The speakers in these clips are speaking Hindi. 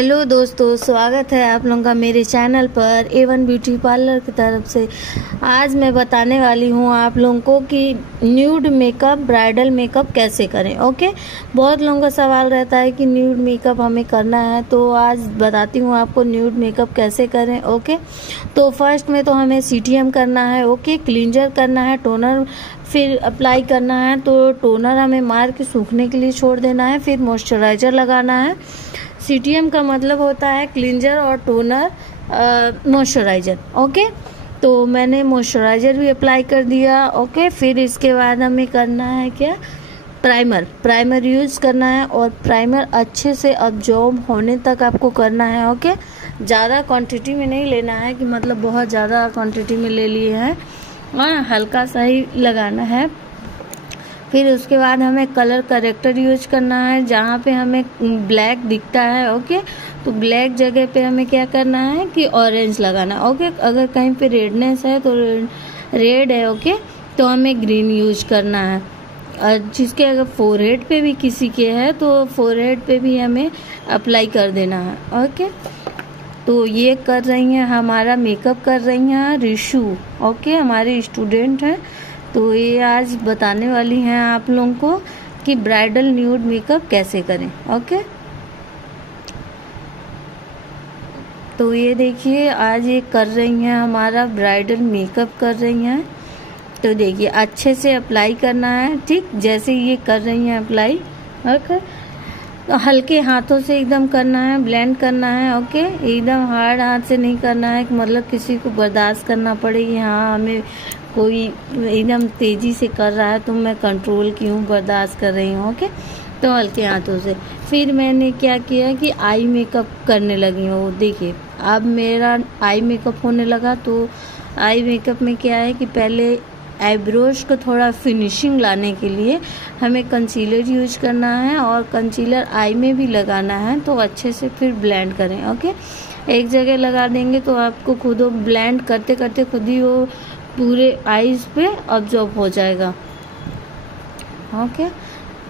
हेलो दोस्तों, स्वागत है आप लोगों का मेरे चैनल पर A1 ब्यूटी पार्लर की तरफ से। आज मैं बताने वाली हूँ आप लोगों को कि न्यूड मेकअप, ब्राइडल मेकअप कैसे करें। ओके, बहुत लोगों का सवाल रहता है कि न्यूड मेकअप हमें करना है, तो आज बताती हूँ आपको न्यूड मेकअप कैसे करें। ओके, तो फर्स्ट में तो हमें CTM करना है। ओके, क्लींजर करना है, टोनर फिर अप्लाई करना है। तो टोनर हमें मार के सूखने के लिए छोड़ देना है, फिर मॉइस्चराइजर लगाना है। CTM का मतलब होता है क्लींजर और टोनर मॉइस्चराइजर। ओके, तो मैंने मॉइस्चराइजर भी अप्लाई कर दिया। ओके, फिर इसके बाद हमें करना है क्या, प्राइमर यूज करना है, और प्राइमर अच्छे से अब्जॉर्ब होने तक आपको करना है। ओके, ज़्यादा क्वांटिटी में नहीं लेना है कि मतलब बहुत ज़्यादा क्वांटिटी में ले लिए हैं, हल्का सा ही लगाना है। फिर उसके बाद हमें कलर करेक्टर यूज करना है, जहाँ पे हमें ब्लैक दिखता है। ओके, तो ब्लैक जगह पे हमें क्या करना है कि ऑरेंज लगाना है। ओके, अगर कहीं पे रेडनेस है तो रेड है, ओके, तो हमें ग्रीन यूज करना है। और जिसके अगर फोरहेड पे भी किसी के है तो फोरहेड पे भी हमें अप्लाई कर देना है। ओके, तो ये कर रही हैं, हमारा मेकअप कर रही हैं रिशु। ओके, हमारे स्टूडेंट हैं, तो ये आज बताने वाली हैं आप लोगों को कि ब्राइडल न्यूड मेकअप कैसे करें। ओके, तो ये देखिए आज ये कर रही हैं, हमारा ब्राइडल मेकअप कर रही हैं। तो देखिए अच्छे से अप्लाई करना है, ठीक जैसे ये कर रही हैं अप्लाई। ओके, तो हल्के हाथों से एकदम करना है, ब्लेंड करना है। ओके, एकदम हार्ड हाथ से नहीं करना है कि मतलब किसी को बर्दाश्त करना पड़ेगी, हाँ हमें कोई एकदम तेजी से कर रहा है तो मैं कंट्रोल की हूँ, बर्दाश्त कर रही हूँ। ओके, तो हल्के हाथों से। फिर मैंने क्या किया कि आई मेकअप करने लगी हूँ। देखिए अब मेरा आई मेकअप होने लगा। तो आई मेकअप में क्या है कि पहले आईब्रोज को थोड़ा फिनिशिंग लाने के लिए हमें कंसीलर यूज करना है, और कंसीलर आई में भी लगाना है। तो अच्छे से फिर ब्लेंड करें। ओके, एक जगह लगा देंगे तो आपको खुद वो ब्लेंड करते करते खुद ही वो पूरे आईज पे ऑब्जॉर्ब हो जाएगा। ओके,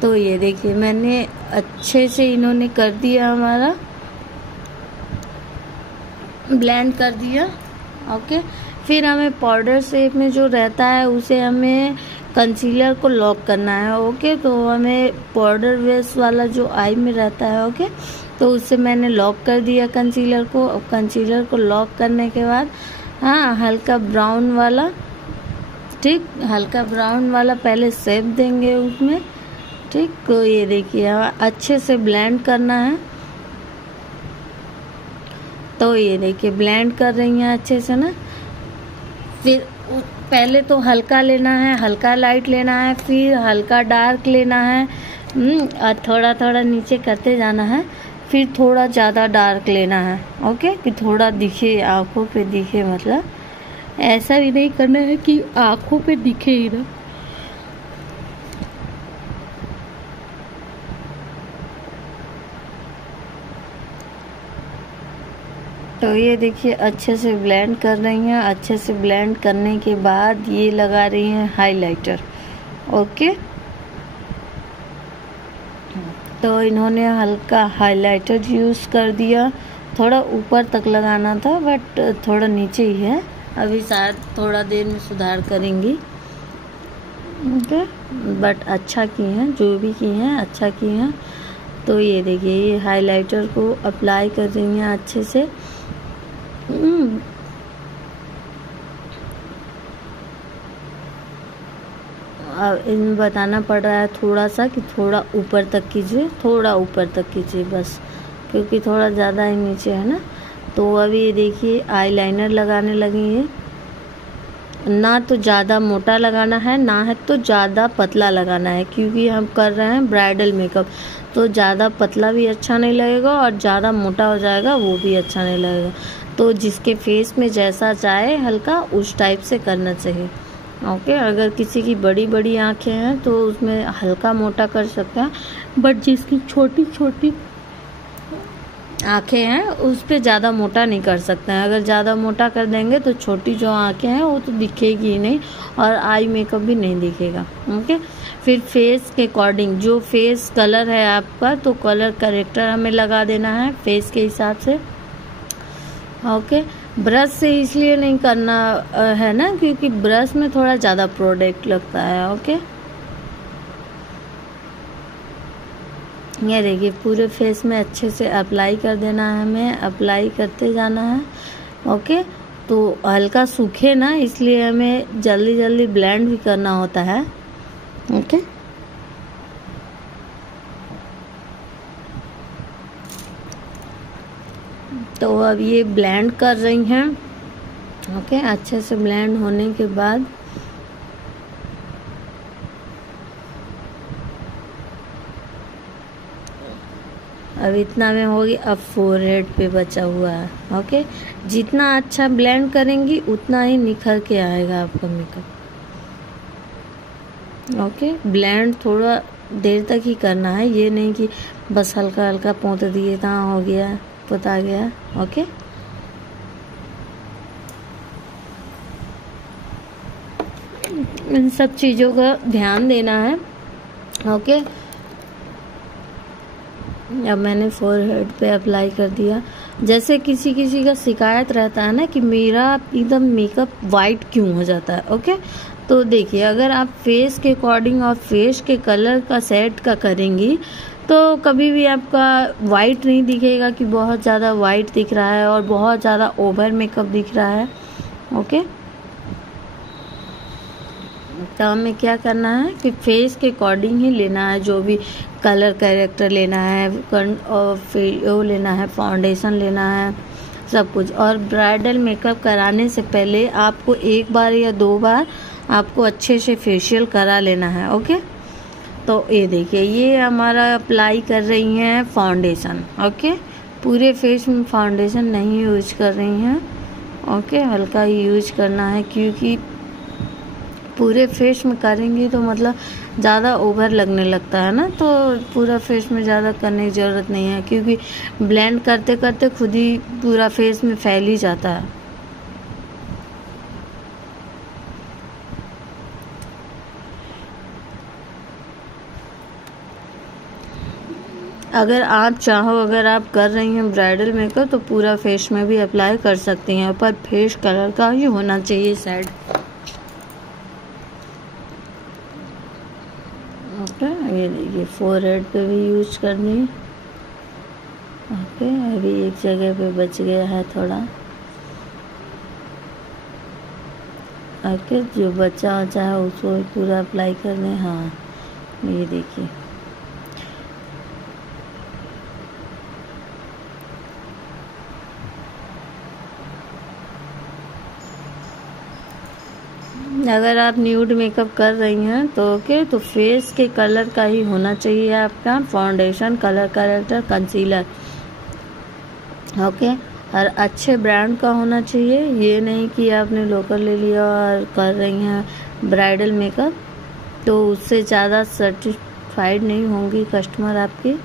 तो ये देखिए मैंने अच्छे से इन्होंने कर दिया, हमारा ब्लेंड कर दिया। ओके, फिर हमें पाउडर शेप में जो रहता है उसे हमें कंसीलर को लॉक करना है। ओके, तो हमें पाउडर बेस वाला जो आई में रहता है, ओके, तो उससे मैंने लॉक कर दिया कंसीलर को। अब कंसीलर को लॉक करने के बाद हाँ हल्का ब्राउन वाला, ठीक हल्का ब्राउन वाला पहले शेप देंगे उसमें, ठीक। तो ये देखिए अच्छे से ब्लेंड करना है। तो ये देखिए ब्लेंड कर रही हैं अच्छे से ना। फिर पहले तो हल्का लेना है, हल्का लाइट लेना है, फिर हल्का डार्क लेना है, और थोड़ा थोड़ा नीचे करते जाना है, फिर थोड़ा ज़्यादा डार्क लेना है। ओके, कि थोड़ा दिखे, आँखों पे दिखे, मतलब ऐसा भी नहीं करना है कि आँखों पे दिखे ही ना। तो ये देखिए अच्छे से ब्लेंड कर रही हैं। अच्छे से ब्लेंड करने के बाद ये लगा रही हैं हाइलाइटर। ओके, तो इन्होंने हल्का हाइलाइटर यूज़ कर दिया। थोड़ा ऊपर तक लगाना था बट थोड़ा नीचे ही है, अभी शायद थोड़ा देर में सुधार करेंगी। ओके, बट अच्छा की हैं, जो भी की हैं अच्छा की हैं। तो ये देखिए ये हाइलाइटर को अप्लाई कर रही हैं अच्छे से। अब इनमें बताना पड़ रहा है थोड़ा सा कि थोड़ा ऊपर तक कीजिए, थोड़ा ऊपर तक कीजिए बस, क्योंकि थोड़ा ज़्यादा ही नीचे है ना। तो अभी ये देखिए आईलाइनर लगाने लगी है। ना तो ज़्यादा मोटा लगाना है, ना है तो ज़्यादा पतला लगाना है, क्योंकि हम कर रहे हैं ब्राइडल मेकअप। तो ज़्यादा पतला भी अच्छा नहीं लगेगा और ज़्यादा मोटा हो जाएगा वो भी अच्छा नहीं लगेगा। तो जिसके फेस में जैसा चाहे हल्का उस टाइप से करना चाहिए। ओके, अगर किसी की बड़ी बड़ी आँखें हैं तो उसमें हल्का मोटा कर सकते हैं, बट जिसकी छोटी छोटी आँखें हैं उस पे ज़्यादा मोटा नहीं कर सकते हैं। अगर ज़्यादा मोटा कर देंगे तो छोटी जो आँखें हैं वो तो दिखेगी ही नहीं और आई मेकअप भी नहीं दिखेगा। ओके, फिर फेस के अकॉर्डिंग जो फेस कलर है आपका, तो कलर करेक्टर हमें लगा देना है फेस के हिसाब से। ओके, ब्रश से इसलिए नहीं करना है ना, क्योंकि ब्रश में थोड़ा ज़्यादा प्रोडक्ट लगता है। ओके, ये देखिए पूरे फेस में अच्छे से अप्लाई कर देना है, हमें अप्लाई करते जाना है। ओके, तो हल्का सूखे ना, इसलिए हमें जल्दी जल्दी ब्लेंड भी करना होता है। ओके, तो अब ये ब्लेंड कर रही हैं। ओके, अच्छे से ब्लेंड होने के बाद अब इतना में होगी। अब फोरहेड पे बचा हुआ है। ओके, जितना अच्छा ब्लेंड करेंगी उतना ही निखर के आएगा आपका मेकअप। ओके, ब्लेंड थोड़ा देर तक ही करना है, ये नहीं कि बस हल्का हल्का पोंछ दिए था हो गया पोता गया। ओके, इन सब चीज़ों का ध्यान देना है। ओके, अब मैंने फोरहेड पे अप्लाई कर दिया। जैसे किसी किसी का शिकायत रहता है ना कि मेरा एकदम मेकअप वाइट क्यों हो जाता है। ओके, तो देखिए अगर आप फेस के अकॉर्डिंग और फेस के कलर का सेट का करेंगी तो कभी भी आपका वाइट नहीं दिखेगा कि बहुत ज़्यादा वाइट दिख रहा है और बहुत ज़्यादा ओवर मेकअप दिख रहा है। ओके, तो हमें क्या करना है कि फेस के अकॉर्डिंग ही लेना है, जो भी कलर कैरेक्टर लेना है और फिर वो लेना है, फाउंडेशन लेना है, सब कुछ। और ब्राइडल मेकअप कराने से पहले आपको एक बार या 2 बार आपको अच्छे से फेशियल करा लेना है। ओके, तो ये देखिए ये हमारा अप्लाई कर रही हैं फाउंडेशन। ओके, पूरे फेस में फाउंडेशन नहीं यूज कर रही हैं। ओके, हल्का ही यूज करना है, क्योंकि पूरे फेस में करेंगी तो मतलब ज़्यादा ओवर लगने लगता है ना, तो पूरा फेस में ज़्यादा करने की ज़रूरत नहीं है, क्योंकि ब्लेंड करते करते खुद ही पूरा फेस में फैल ही जाता है। अगर आप चाहो, अगर आप कर रही हैं ब्राइडल मेकअप तो पूरा फेस में भी अप्लाई कर सकती हैं, पर फेस कलर का ही होना चाहिए साइड। ओके, ये देखिए फोरहेड पे भी यूज करनी है। ओके, अभी एक जगह पे बच गया है थोड़ा। ओके, जो बचा है उसको पूरा अप्लाई कर दें। हाँ, ये देखिए अगर आप न्यूड मेकअप कर रही हैं तो ओके, तो फेस के कलर का ही होना चाहिए आपका foundation, colour corrector, concealer. Okay, और अच्छे ब्रांड का होना चाहिए, ये नहीं कि आपने लोकल ले लिया और कर रही हैं ब्राइडल मेकअप, तो उससे ज़्यादा सर्टिफाइड नहीं होंगी कस्टमर आपकी।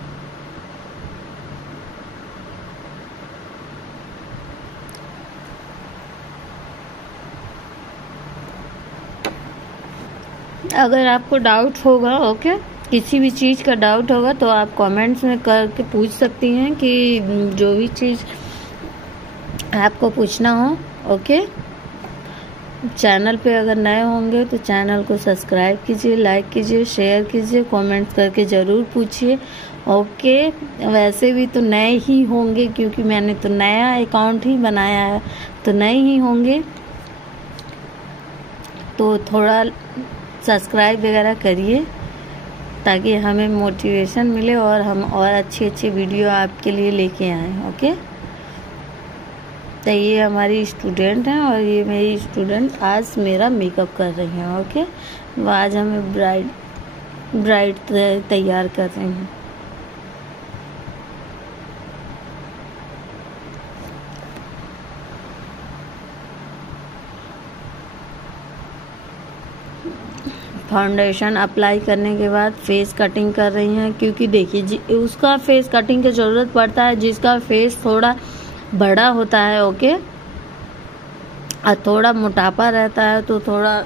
अगर आपको डाउट होगा, ओके, किसी भी चीज़ का डाउट होगा तो आप कमेंट्स में करके पूछ सकती हैं कि जो भी चीज़ आपको पूछना हो। ओके, चैनल पे अगर नए होंगे तो चैनल को सब्सक्राइब कीजिए, लाइक कीजिए, शेयर कीजिए, कमेंट्स करके ज़रूर पूछिए। ओके, वैसे भी तो नए ही होंगे क्योंकि मैंने तो नया अकाउंट ही बनाया है, तो नए ही होंगे, तो थोड़ा सब्सक्राइब वगैरह करिए ताकि हमें मोटिवेशन मिले और हम और अच्छी अच्छी वीडियो आपके लिए लेके आएँ। ओके, तो ये हमारी स्टूडेंट हैं और ये मेरी स्टूडेंट आज मेरा मेकअप कर रही हैं। ओके, वो आज हमें ब्राइड तैयार कर रही हैं। फाउंडेशन अप्लाई करने के बाद फेस कटिंग कर रही हैं, क्योंकि देखिए उसका फेस कटिंग की ज़रूरत पड़ता है जिसका फेस थोड़ा बड़ा होता है, ओके, और थोड़ा मोटापा रहता है, तो थोड़ा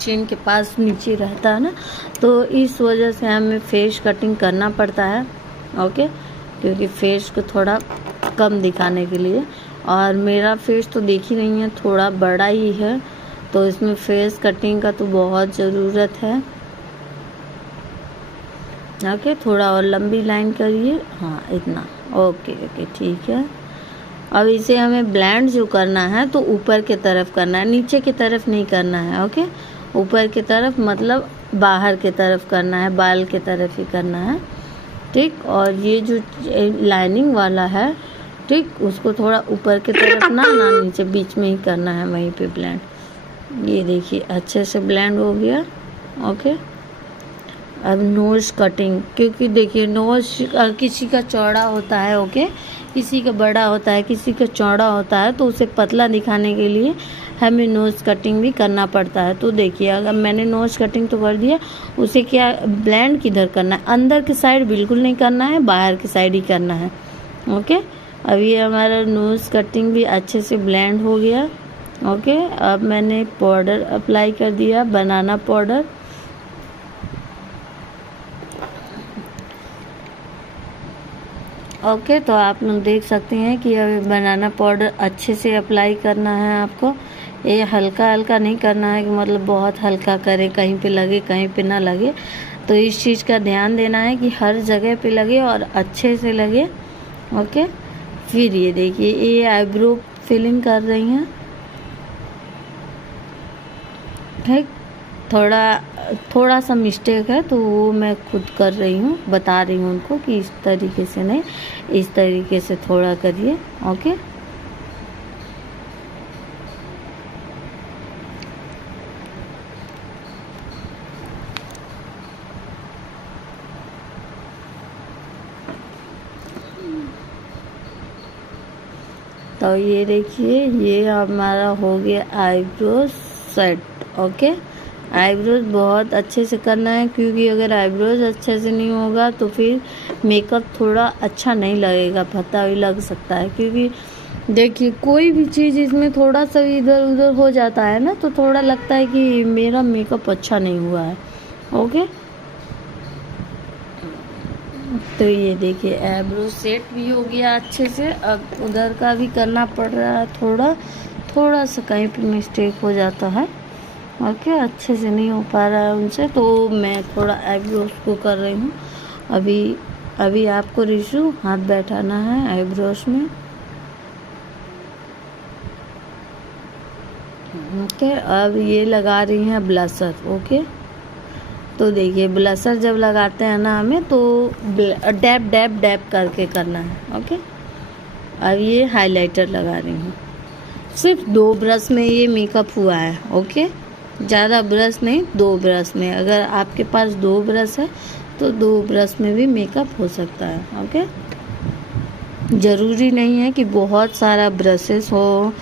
चिन के पास नीचे रहता है ना, तो इस वजह से हमें फेस कटिंग करना पड़ता है, ओके, क्योंकि फेस को थोड़ा कम दिखाने के लिए। और मेरा फेस तो देख ही रही है थोड़ा बड़ा ही है, तो इसमें फेस कटिंग का तो बहुत ज़रूरत है, ओके। थोड़ा और लंबी लाइन करिए, हाँ इतना, ओके ओके ठीक है। अब इसे हमें ब्लेंड जो करना है तो ऊपर की तरफ करना है, नीचे की तरफ नहीं करना है, ओके। ऊपर की तरफ मतलब बाहर की तरफ करना है, बाल की तरफ ही करना है, ठीक। और ये जो लाइनिंग वाला है, ठीक, उसको थोड़ा ऊपर की तरफ ना नीचे, बीच में ही करना है, वहीं पे ब्लेंड। ये देखिए अच्छे से ब्लेंड हो गया, ओके। अब नोज़ कटिंग, क्योंकि देखिए नोज़ किसी का चौड़ा होता है, ओके, किसी का बड़ा होता है, किसी का चौड़ा होता है, तो उसे पतला दिखाने के लिए हमें नोज़ कटिंग भी करना पड़ता है। तो देखिए अगर मैंने नोज़ कटिंग तो कर दिया, उसे क्या ब्लेंड किधर करना है, अंदर की साइड बिल्कुल नहीं करना है, बाहर की साइड ही करना है, ओके। अब ये हमारा नोज़ कटिंग भी अच्छे से ब्लेंड हो गया, ओके। अब मैंने पाउडर अप्लाई कर दिया, बनाना पाउडर, ओके। तो आप लोग देख सकते हैं कि अभी बनाना पाउडर अच्छे से अप्लाई करना है आपको। ये हल्का हल्का नहीं करना है कि मतलब बहुत हल्का करे, कहीं पे लगे कहीं पे ना लगे, तो इस चीज़ का ध्यान देना है कि हर जगह पे लगे और अच्छे से लगे, ओके। फिर ये देखिए ये आईब्रो फिलिंग कर रही हैं, ठीक। थोड़ा सा मिस्टेक है तो वो मैं खुद कर रही हूँ, बता रही हूँ उनको कि इस तरीके से नहीं, इस तरीके से थोड़ा करिए, ओके। तो ये देखिए ये हमारा हो गया आईब्रो सेट, ओके। आईब्रोज बहुत अच्छे से करना है, क्योंकि अगर आईब्रोज अच्छे से नहीं होगा तो फिर मेकअप थोड़ा अच्छा नहीं लगेगा, फटा भी लग सकता है। क्योंकि देखिए कोई भी चीज़ इसमें थोड़ा सा इधर उधर हो जाता है ना, तो थोड़ा लगता है कि मेरा मेकअप अच्छा नहीं हुआ है, ओके। तो ये देखिए आईब्रो सेट भी हो गया अच्छे से। अब उधर का भी करना पड़ रहा है, थोड़ा सा कहीं पे मिस्टेक हो जाता है, ओके, अच्छे से नहीं हो पा रहा है उनसे, तो मैं थोड़ा आईब्रोज को कर रही हूँ। अभी आपको रिशु हाथ बैठाना है आईब्रोज में, ओके। अब ये लगा रही हैं ब्लशर, ओके। तो देखिए ब्लशर जब लगाते हैं ना हमें, तो डैब डैब डैब करके करना है, ओके। अब ये हाइलाइटर लगा रही हूँ, सिर्फ 2 ब्रश में ये मेकअप हुआ है, ओके। ज़्यादा ब्रश नहीं, 2 ब्रश में। अगर आपके पास 2 ब्रश है तो 2 ब्रश में भी मेकअप हो सकता है, ओके। ज़रूरी नहीं है कि बहुत सारा ब्रशेस हो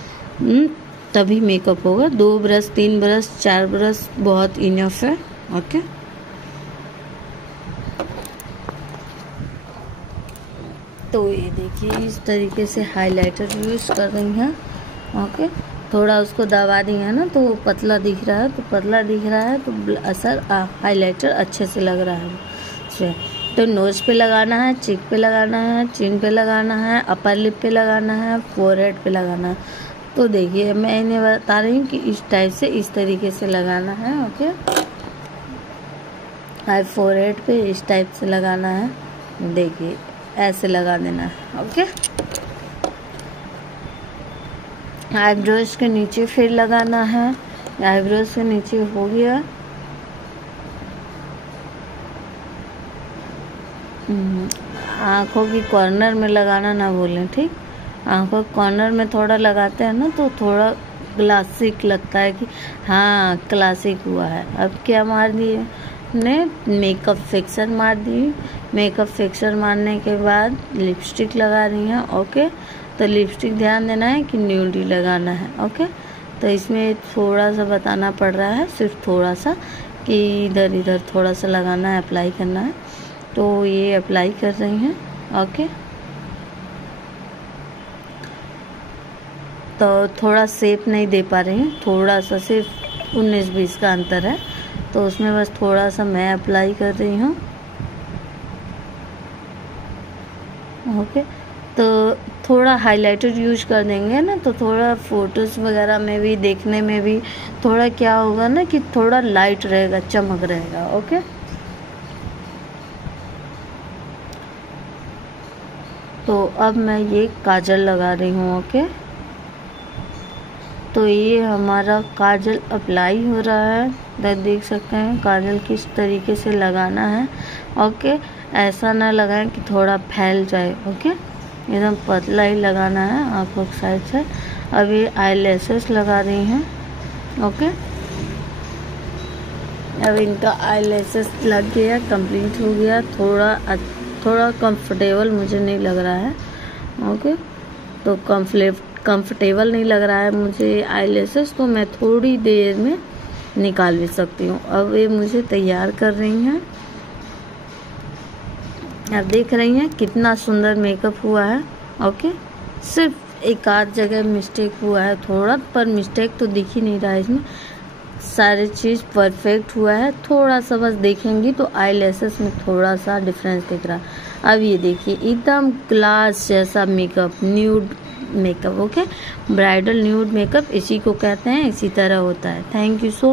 तभी मेकअप होगा। 2 ब्रश, 3 ब्रश, 4 ब्रश बहुत इनफ है, ओके। तो ये देखिए इस तरीके से हाइलाइटर यूज़ कर रही हैं, ओके। थोड़ा उसको दबा दी है ना, तो वो पतला दिख रहा है, तो पतला दिख रहा है तो असर हाइलाइटर अच्छे से लग रहा है। तो नोज़ पे लगाना है, चीक पे लगाना है, चिन पे लगाना है, अपर लिप पे लगाना है, फोरहेड पे लगाना है। तो देखिए मैं इन्हें बता रही हूँ कि इस टाइप से, इस तरीके से लगाना है, ओके। आई फोरहेड पे इस टाइप से लगाना है, देखिए ऐसे लगा देना है, ओके। आईब्रोज के नीचे फिर लगाना है, आईब्रोज के नीचे हो गया। आँखों की कॉर्नर में लगाना ना भूलें, ठीक। आँखों के कॉर्नर में थोड़ा लगाते हैं ना, तो थोड़ा क्लासिक लगता है कि हाँ क्लासिक हुआ है। अब क्या मार दिए ने, मेकअप फिक्सर मार दी। मेकअप फिक्सर मारने के बाद लिपस्टिक लगा रही हैं, ओके। तो लिपस्टिक ध्यान देना है कि न्यूडी लगाना है, ओके। तो इसमें थोड़ा सा बताना पड़ रहा है, सिर्फ थोड़ा सा, कि इधर इधर थोड़ा सा लगाना है, अप्लाई करना है। तो ये अप्लाई कर रही हैं। ओके, तो थोड़ा शेप नहीं दे पा रही हैं, थोड़ा सा सिर्फ 19-20 का अंतर है, तो उसमें बस थोड़ा सा मैं अप्लाई कर रही हूँ। ओके, तो थोड़ा हाइलाइटर यूज कर देंगे ना, तो थोड़ा फोटोज़ वगैरह में भी देखने में भी थोड़ा क्या होगा ना कि थोड़ा लाइट रहेगा, चमक रहेगा। ओके, तो अब मैं ये काजल लगा रही हूँ। ओके, तो ये हमारा काजल अप्लाई हो रहा है, देख सकते हैं काजल किस तरीके से लगाना है। ओके, ऐसा ना लगाएं कि थोड़ा फैल जाए। ओके, एकदम पतला ही लगाना है आँखों की साइड से। अब ये आई लैशेस लगा रही हैं। ओके, अब इनका आई लैशेस लग गया, कंप्लीट हो गया। थोड़ा कंफर्टेबल मुझे नहीं लग रहा है। ओके, तो कंफर्टेबल नहीं लग रहा है मुझे आई लैशेस, तो मैं थोड़ी देर में निकाल भी सकती हूँ। अब ये मुझे तैयार कर रही हैं। आप देख रही हैं कितना सुंदर मेकअप हुआ है। ओके, सिर्फ एक आध जगह मिस्टेक हुआ है थोड़ा, पर मिस्टेक तो दिख ही नहीं रहा है इसमें, सारी चीज़ परफेक्ट हुआ है। थोड़ा सा बस देखेंगी तो आई लैशेस में थोड़ा सा डिफरेंस दिख रहा है। अब ये देखिए एकदम ग्लास जैसा makeup, nude makeup. Okay, bridal nude makeup इसी को कहते हैं, इसी तरह होता है। Thank you so